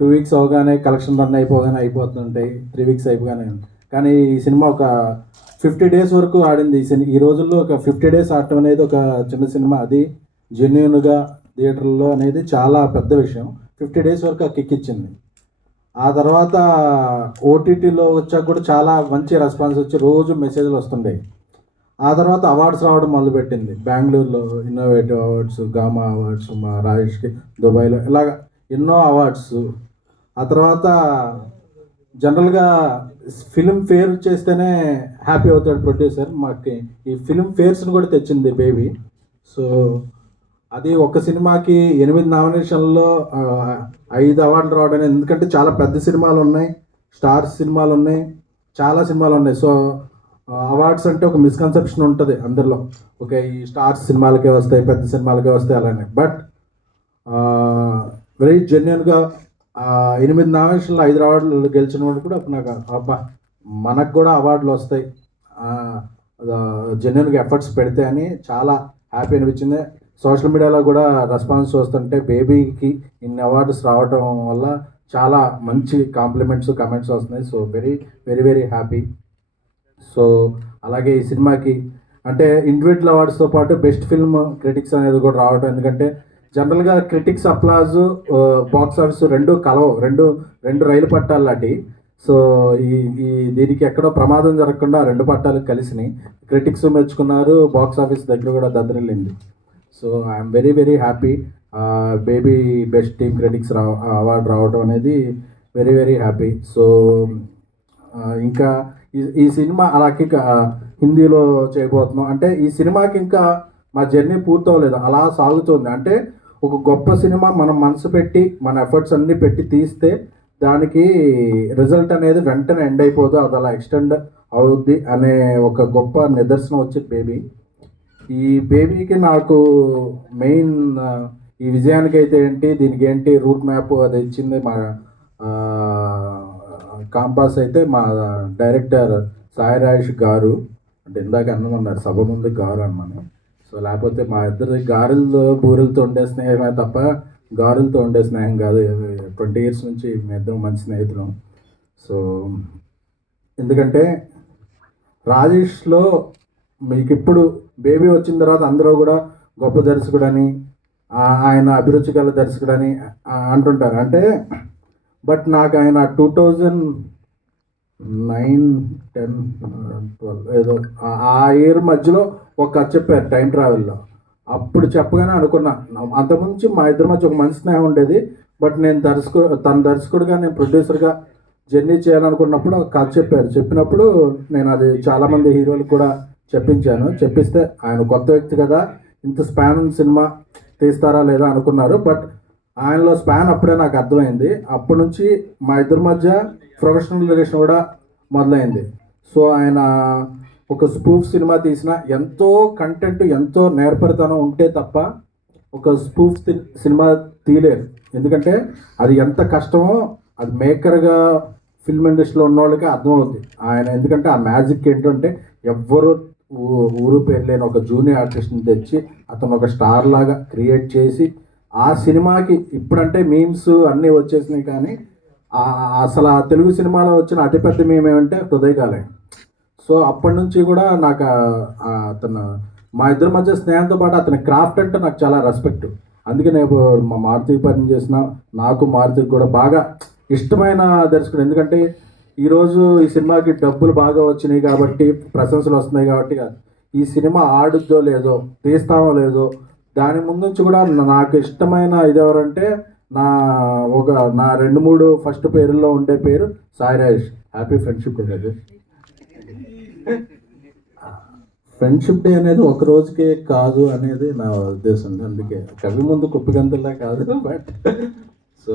2 weeks అవగానే collection run అయిపోతుంటాయి, 3 weeks అయిపోగానే. కానీ ఈ సినిమా ఒక 50 డేస్ వరకు ఆడింది. ఈ రోజుల్లో ఒక 50 డేస్ ఆడటం అనేది ఒక చిన్న సినిమా, అది జెన్యున్గా థియేటర్లో అనేది చాలా పెద్ద విషయం. 50 డేస్ వరకు ఆ కిక్ ఇచ్చింది. ఆ తర్వాత ఓటీటీలో వచ్చాక కూడా చాలా మంచి రెస్పాన్స్ వచ్చి రోజు మెసేజ్లు వస్తుండేవి. ఆ తర్వాత అవార్డ్స్ రావడం మొదలుపెట్టింది. బెంగళూరులో ఇన్నోవేటివ్ అవార్డ్స్, గామా అవార్డ్స్, మా రాజేష్కి దుబాయ్లో ఇలాగ ఎన్నో అవార్డ్స్. ఆ తర్వాత జనరల్గా ఫిలిం ఫేర్ చేస్తేనే హ్యాపీ అవుతాడు ప్రొడ్యూసర్. మాకు ఈ ఫిలిం ఫేర్స్ని కూడా తెచ్చింది బేబీ. సో అది ఒక సినిమాకి 8 నామినేషన్లో 5 అవార్డులు రావడం, ఎందుకంటే చాలా పెద్ద సినిమాలు ఉన్నాయి, స్టార్స్ సినిమాలు ఉన్నాయి, చాలా సినిమాలు ఉన్నాయి. సో అవార్డ్స్ అంటే ఒక మిస్కన్సెప్షన్ ఉంటుంది అందరిలో, ఓకే ఈ స్టార్స్ సినిమాలకే వస్తాయి, పెద్ద సినిమాలకే వస్తాయి అలానే. బట్ వెరీ జెన్యున్గా 8 నామినేషన్లు 5 అవార్డులు గెలిచిన వాడు కూడా నాకు అబ్బా మనకు కూడా అవార్డులు వస్తాయి జెన్యున్గా ఎఫర్ట్స్ పెడితే అని చాలా హ్యాపీ అనిపించింది. సోషల్ మీడియాలో కూడా రెస్పాన్స్ చూస్తుంటే బేబీకి ఇన్ని అవార్డ్స్ రావటం వల్ల చాలా మంచి కాంప్లిమెంట్స్, కమెంట్స్ వస్తున్నాయి. So very very very happy. So అలాగే ఈ సినిమాకి అంటే ఇండివిజువల్ అవార్డ్స్తో పాటు బెస్ట్ ఫిల్మ్ క్రిటిక్స్ అనేది కూడా రావడం, ఎందుకంటే జనరల్గా క్రిటిక్స్ అప్లాజు, బాక్స్ ఆఫీస్ రెండు కలవు, రెండు రైలు పట్టాలు లాంటి. సో ఈ ఈ దీనికి ఎక్కడో ప్రమాదం జరగకుండా రెండు పట్టాలు కలిసినాయి. క్రిటిక్స్ మెచ్చుకున్నారు, బాక్స్ ఆఫీస్ దగ్గర కూడా దద్దరిల్లింది. So I'm very very happy. Baby best team critics award రావడం అనేది వెరీ వెరీ హ్యాపీ. సో ఇంకా ఈ సినిమా అలాగే హిందీలో చేయబోతున్నాం. అంటే ఈ సినిమాకి ఇంకా మా జర్నీ పూర్తవలేదు, అలా సాగుతుంది. అంటే ఒక గొప్ప సినిమా మనం మనసు పెట్టి మన ఎఫర్ట్స్ అన్నీ పెట్టి తీస్తే దానికి రిజల్ట్ అనేది వెంటనే ఎండ్ అయిపోదు, అది అలా ఎక్స్టెండ్ అవుద్ది అనే ఒక గొప్ప నిదర్శనం వచ్చి బేబీ. ఈ బేబీకి నాకు మెయిన్ ఈ విజయానికి అయితే ఏంటి, దీనికి ఏంటి రూట్ మ్యాప్ అది ఇచ్చింది మా కాంపాస్ అయితే మా డైరెక్టర్ సాయి రాజేష్ గారు. అంటే ఇందాక అన్నమన్నారు సభ ముందు గారు అన్నాను. సో లేకపోతే మా ఇద్దరి గారెలతో బూరెలతో ఉండే స్నేహమే తప్ప గారెలతో ఉండే స్నేహం కాదు. 20 years నుంచి మీ ఇద్దరం మంచి స్నేహితులం. సో ఎందుకంటే రాజేష్లో మీకు ఇప్పుడు బేబీ వచ్చిన తర్వాత అందరూ కూడా గొప్ప దర్శకుడని, ఆయన అభిరుచి గల దర్శకుడని అంటుంటారు. అంటే బట్ నాకు ఆయన 2009, 10, 12 ఏదో ఆ ఇయర్ మధ్యలో ఒక కథ చెప్పారు టైం ట్రావెల్లో. అప్పుడు చెప్పగానే అనుకున్నా, అంతకుముందు మా ఇద్దరి మధ్య ఒక మంచి స్నేహం ఉండేది. బట్ నేను తన దర్శకుడిగా, నేను ప్రొడ్యూసర్గా జర్నీ చేయాలనుకున్నప్పుడు ఒక కథ చెప్పినప్పుడు నేను అది చాలామంది హీరోలకు కూడా చెప్పిస్తే ఆయన కొత్త వ్యక్తి కదా, ఇంత స్పాన్ సినిమా తీస్తారా లేదా అనుకున్నారు. బట్ ఆయనలో స్పాన్ అప్పుడే నాకు అర్థమైంది. అప్పటి నుంచి మా ఇద్దరి మధ్య ప్రొఫెషనల్ రిలేషన్ కూడా మొదలైంది. సో ఆయన ఒక స్పూఫ్ సినిమా తీసిన ఎంతో కంటెంట్, ఎంతో నేర్పరితనం ఉంటే తప్ప ఒక స్పూఫ్ సినిమా తీయలేరు. ఎందుకంటే అది ఎంత కష్టమో అది మేకర్గా ఫిల్మ్ ఇండస్ట్రీలో ఉన్న వాళ్ళకి అర్థమవుతుంది ఆయన. ఎందుకంటే ఆ మ్యాజిక్ ఏంటంటే ఎవ్వరు ఊరు పేరు లేని ఒక జూనియర్ ఆర్టిస్ట్ని తెచ్చి అతను ఒక స్టార్ లాగా క్రియేట్ చేసి ఆ సినిమాకి ఇప్పుడంటే మీమ్స్ అన్నీ వచ్చేసినాయి, కానీ అసలు ఆ తెలుగు సినిమాలో వచ్చిన అతిపెద్ద మీమ్ ఏమంటే హృదయకాలే. సో అప్పటి నుంచి కూడా నాకు అతను మా ఇద్దరి మధ్య స్నేహంతో పాటు అతని క్రాఫ్ట్ అంటే నాకు చాలా రెస్పెక్ట్. అందుకే నేను మా మారుతికి పని చేసిన, నాకు మారుతికి కూడా బాగా ఇష్టమైన దర్శకుడు. ఎందుకంటే ఈరోజు ఈ సినిమాకి డబ్బులు బాగా వచ్చినాయి కాబట్టి, ప్రశంసలు వస్తున్నాయి కాబట్టి కాదు, ఈ సినిమా ఆడుద్దో లేదో, తీస్తామో లేదో, దాని ముందు నుంచి కూడా నాకు ఇష్టమైన ఇది ఎవరంటే నా 2-3 ఫస్ట్ పేరుల్లో ఉండే పేరు Sai Rajesh. Happy friendship day. అది ఫ్రెండ్షిప్ డే అనేది ఒక రోజుకే కాదు అనేది నా ఉద్దేశం. అందుకే కవి ముందు కుప్పిగంతుల్లా కాదు. But so